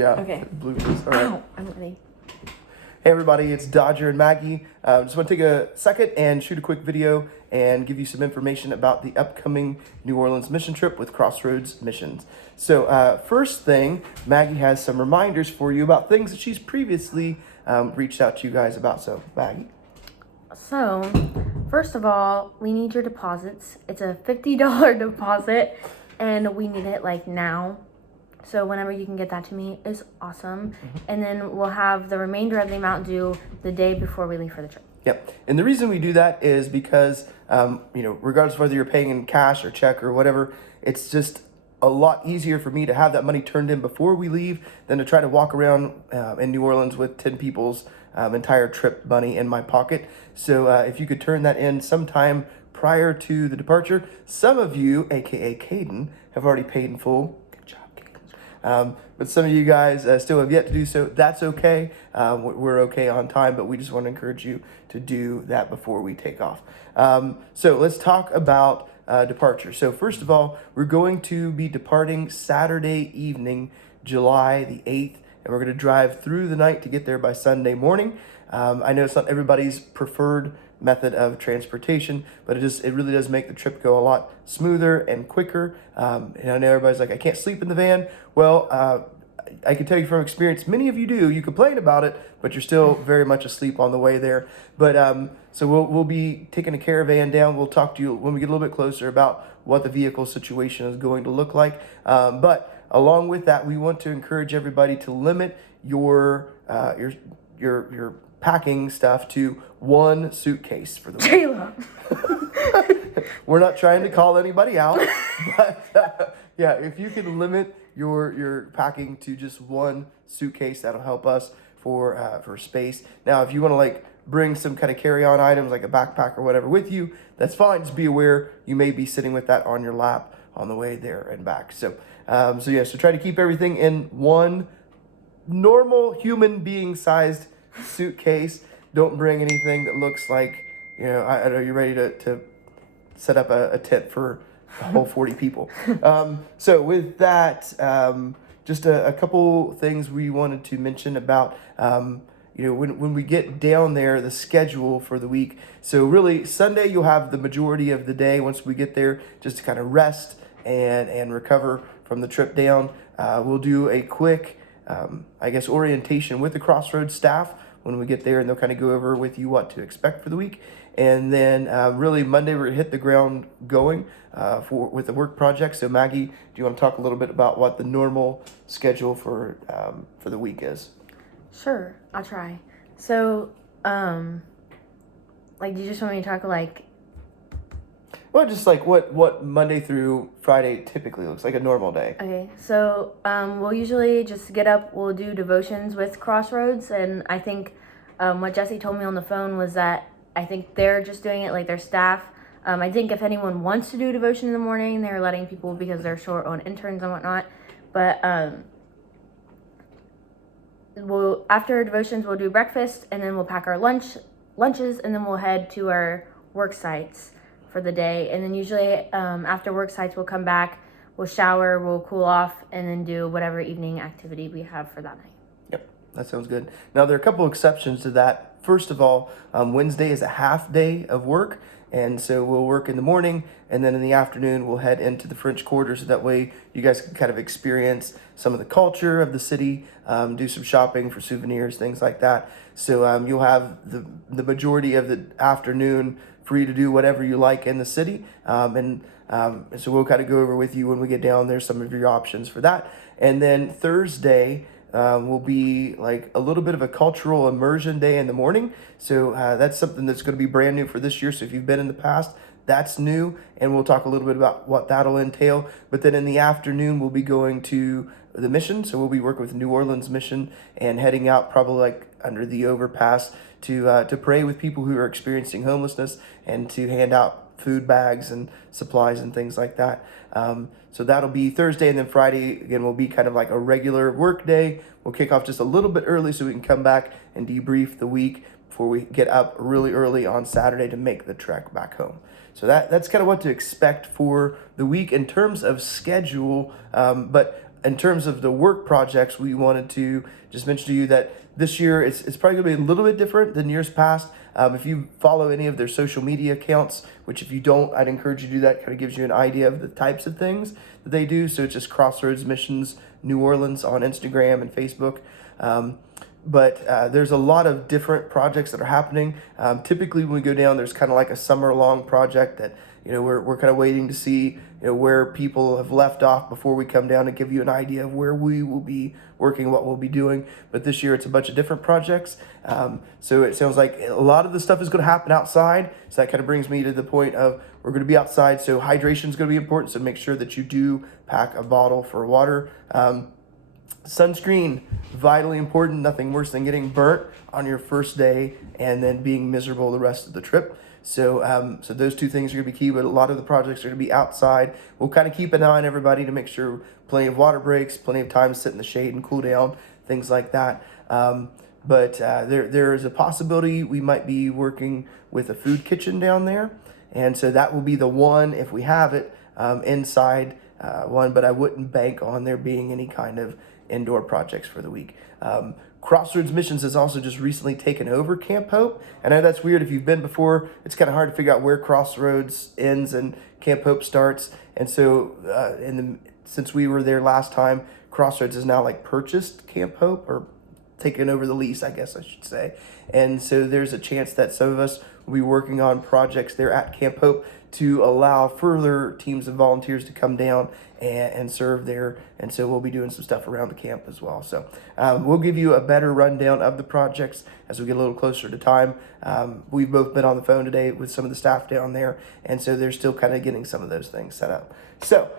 Yeah. Okay. Bloopers. All right. Ow, I'm ready. Hey everybody, it's Dodger and Maggie. Just want to take a second and shoot a quick video and give you some information about the upcoming New Orleans mission trip with Crossroads Missions. So first thing, Maggie has some reminders for you about things that she's previously reached out to you guys about. So Maggie. So, first of all, we need your deposits. It's a $50 deposit, and we need it like now. So whenever you can get that to me is awesome. And then we'll have the remainder of the amount due the day before we leave for the trip. Yep. And the reason we do that is because, regardless of whether you're paying in cash or check or whatever, it's just a lot easier for me to have that money turned in before we leave than to try to walk around in New Orleans with 10 people's entire trip money in my pocket. So if you could turn that in sometime prior to the departure, some of you, aka Caden, have already paid in full. But some of you guys still have yet to do so. That's okay. We're okay on time, but we just want to encourage you to do that before we take off. So let's talk about departure. So first of all, we're going to be departing Saturday evening, July the 8th, and we're going to drive through the night to get there by Sunday morning. I know it's not everybody's preferred method of transportation, but it really does make the trip go a lot smoother and quicker. And I know everybody's like, I can't sleep in the van. Well, I can tell you from experience, many of you do. You complain about it, but you're still very much asleep on the way there. But so we'll be taking a caravan down. We'll talk to you when we get a little bit closer about what the vehicle situation is going to look like. But along with that, we want to encourage everybody to limit your packing stuff to one suitcase for the week. Jayla. We're not trying to call anybody out, but yeah, if you can limit your packing to just one suitcase, that'll help us for space. Now, if you want to like bring some kind of carry-on items like a backpack or whatever with you, that's fine. Just be aware you may be sitting with that on your lap on the way there and back. So so try to keep everything in one normal human being sized suitcase. Don't bring anything that looks like, I know you're ready to set up a tent for a whole 40 people. So with that, just a couple things we wanted to mention about, when we get down there, the schedule for the week. So really Sunday, you'll have the majority of the day once we get there, just to kind of rest and recover from the trip down. We'll do a quick, orientation with the Crossroads staff when we get there, and they'll kind of go over with you what to expect for the week. And then really Monday, we're going to hit the ground going with the work project. So Maggie, do you want to talk a little bit about what the normal schedule for the week is? Sure, I'll try. So, do you just want me to talk Well, just like what Monday through Friday typically looks like, a normal day. Okay, so we'll usually just get up, we'll do devotions with Crossroads, and I think what Jesse told me on the phone was that I think they're just doing it like their staff. I think if anyone wants to do devotion in the morning, they're letting people because they're short on interns and whatnot. But after devotions, we'll do breakfast, and then we'll pack our lunches, and then we'll head to our work sites for the day. And then usually after work sites, we'll come back, we'll shower, we'll cool off, and then do whatever evening activity we have for that night. Yep, that sounds good. Now, there are a couple exceptions to that. First of all, Wednesday is a half day of work, and so we'll work in the morning, and then in the afternoon we'll head into the French Quarter, so that way you guys can kind of experience some of the culture of the city, do some shopping for souvenirs, things like that. So you'll have the majority of the afternoon free to do whatever you like in the city, and so we'll kind of go over with you when we get down there some of your options for that. And then Thursday will be like a little bit of a cultural immersion day in the morning. So that's something that's going to be brand new for this year. So if you've been in the past, that's new, and we'll talk a little bit about what that'll entail. But then in the afternoon, we'll be going to the mission. So we'll be working with New Orleans mission and heading out probably like under the overpass to pray with people who are experiencing homelessness and to hand out food bags and supplies and things like that. So that'll be Thursday, and then Friday, again, will be kind of like a regular work day. We'll kick off just a little bit early so we can come back and debrief the week before we get up really early on Saturday to make the trek back home. So that's kind of what to expect for the week in terms of schedule. But in terms of the work projects, we wanted to just mention to you that this year it's probably going to be a little bit different than years past. If you follow any of their social media accounts, which if you don't, I'd encourage you to do that. Kind of gives you an idea of the types of things that they do. So it's just Crossroads Missions New Orleans on Instagram and Facebook. But there's a lot of different projects that are happening. Typically, when we go down, there's kind of like a summer-long project that we're kind of waiting to see where people have left off before we come down and give you an idea of where we will be working, what we'll be doing. But this year, it's a bunch of different projects. So it sounds like a lot of the stuff is going to happen outside. So that kind of brings me to the point of we're going to be outside. So hydration is going to be important. So make sure that you do pack a bottle for water. Sunscreen, vitally important. Nothing worse than getting burnt on your first day and then being miserable the rest of the trip. So those two things are going to be key, but a lot of the projects are going to be outside. We'll kind of keep an eye on everybody to make sure plenty of water breaks, plenty of time to sit in the shade and cool down, things like that. But there is a possibility we might be working with a food kitchen down there. And so that will be the one, if we have it, inside one, but I wouldn't bank on there being any kind of indoor projects for the week. Crossroads Missions has also just recently taken over Camp Hope. I know that's weird. If you've been before, it's kind of hard to figure out where Crossroads ends and Camp Hope starts. And so since we were there last time, Crossroads has now purchased Camp Hope, or taken over the lease, I guess I should say. And so there's a chance that some of us will be working on projects there at Camp Hope to allow further teams of volunteers to come down and serve there. And so we'll be doing some stuff around the camp as well. So we'll give you a better rundown of the projects as we get a little closer to time. We've both been on the phone today with some of the staff down there, and so they're still kind of getting some of those things set up. So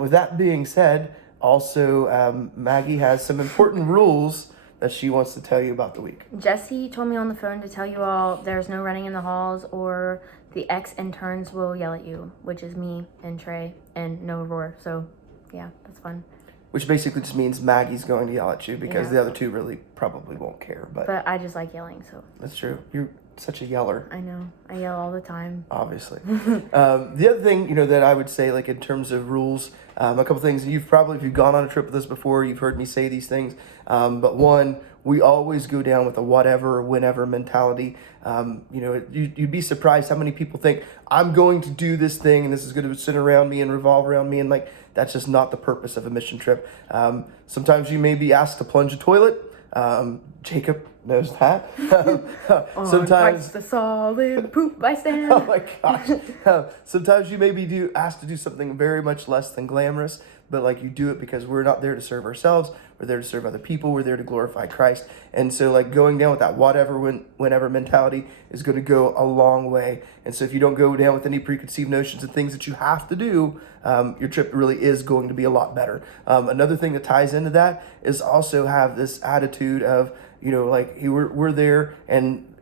with that being said, also Maggie has some important rules that she wants to tell you about the week. Jesse told me on the phone to tell you all there's no running in the halls or the ex-interns will yell at you, which is me and Trey and no roar. So yeah, that's fun. Which basically just means Maggie's going to yell at you because the other two really probably won't care. But I just like yelling, so. That's true. You're such a yeller. I know. I yell all the time. Obviously. The other thing, that I would say, in terms of rules, a couple things. If you've gone on a trip with us before, you've heard me say these things. But one, we always go down with a whatever, whenever mentality. You'd be surprised how many people think, I'm going to do this thing and this is going to sit around me and revolve around me. And that's just not the purpose of a mission trip. Sometimes you may be asked to plunge a toilet. Jacob knows that. Sometimes the solid poop I stand. Oh my gosh. Sometimes you may be asked to do something very much less than glamorous, but you do it because we're not there to serve ourselves. We're there to serve other people. We're there to glorify Christ. And so going down with that whatever, whenever mentality is going to go a long way. And so if you don't go down with any preconceived notions and things that you have to do, your trip really is going to be a lot better. Another thing that ties into that is also have this attitude of, we're there and,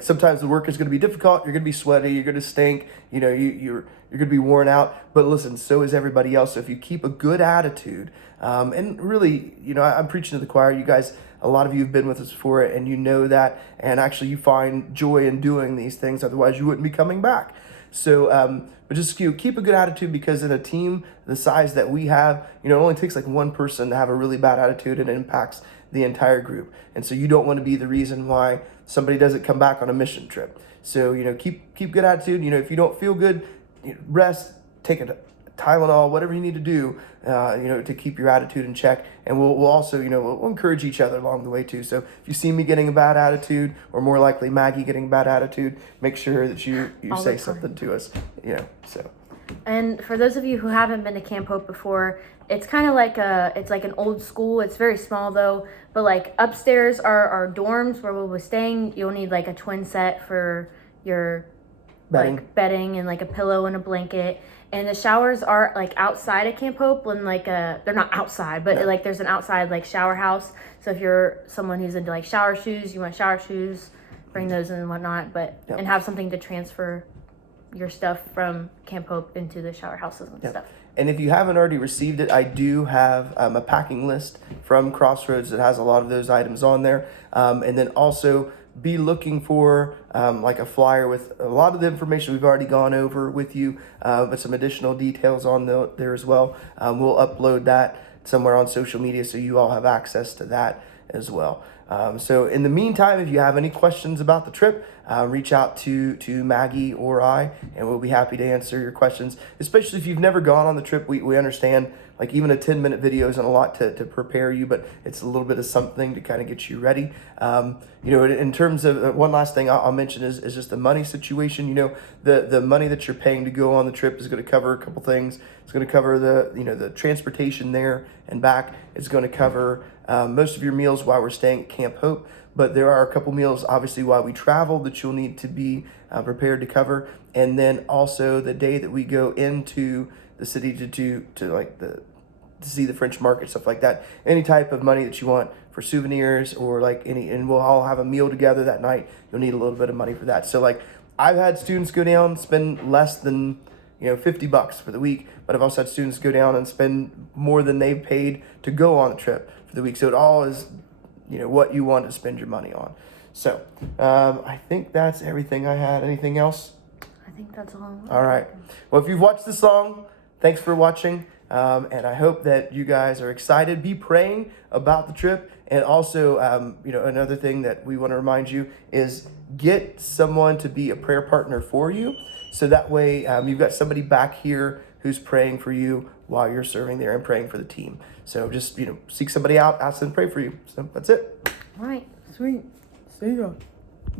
sometimes the work is going to be difficult. You're going to be sweaty. You're going to stink. You're going to be worn out. But listen, so is everybody else. So if you keep a good attitude, and really, I'm preaching to the choir. You guys, a lot of you have been with us before, and you know that. And actually, you find joy in doing these things. Otherwise, you wouldn't be coming back. So, but just keep a good attitude, because in a team the size that we have, it only takes one person to have a really bad attitude, and it impacts the entire group. And so you don't want to be the reason why somebody doesn't come back on a mission trip. So, keep good attitude. If you don't feel good, rest, take a Tylenol, whatever you need to do, to keep your attitude in check. And we'll also, we'll encourage each other along the way too. So if you see me getting a bad attitude, or more likely Maggie getting a bad attitude, make sure that you say something to us, so. And for those of you who haven't been to Camp Hope before, it's kind of like an old school. It's very small though, but upstairs are our dorms where we'll be staying. You'll need a twin set for your bedding and a pillow and a blanket. And the showers are outside of Camp Hope, when they're not outside, but no. There's an outside shower house. So if you're someone who's into shower shoes, you want shower shoes, bring those in and whatnot, and have something to transfer your stuff from Camp Hope into the shower houses and stuff. And if you haven't already received it, I do have a packing list from Crossroads that has a lot of those items on there. And then also be looking for a flyer with a lot of the information we've already gone over with you, but some additional details on there as well. We'll upload that somewhere on social media so you all have access to that as well. So in the meantime, if you have any questions about the trip, reach out to Maggie or I, and we'll be happy to answer your questions, especially if you've never gone on the trip. We understand, like, even a 10-minute video isn't a lot to prepare you, but it's a little bit of something to kind of get you ready. In terms of one last thing I'll mention is just the money situation. The money that you're paying to go on the trip is going to cover a couple things. It's going to cover the transportation there and back. It's going to cover most of your meals while we're staying at Camp Hope, but there are a couple meals obviously while we travel that you'll need to be prepared to cover. And then also the day that we go into the city to see the French market, stuff like that. Any type of money that you want for souvenirs or and we'll all have a meal together that night. You'll need a little bit of money for that. So I've had students go down, spend less than $50 for the week, but I've also had students go down and spend more than they've paid to go on the trip for the week. So it all is what you want to spend your money on. So I think that's everything I had. Anything else? I think that's all. All right. Well, if you've watched this long, thanks for watching. And I hope that you guys are excited. Be praying about the trip. And also, another thing that we want to remind you is get someone to be a prayer partner for you. So that way you've got somebody back here who's praying for you while you're serving there and praying for the team. So just, seek somebody out, ask them to pray for you. So that's it. All right. Sweet. See ya.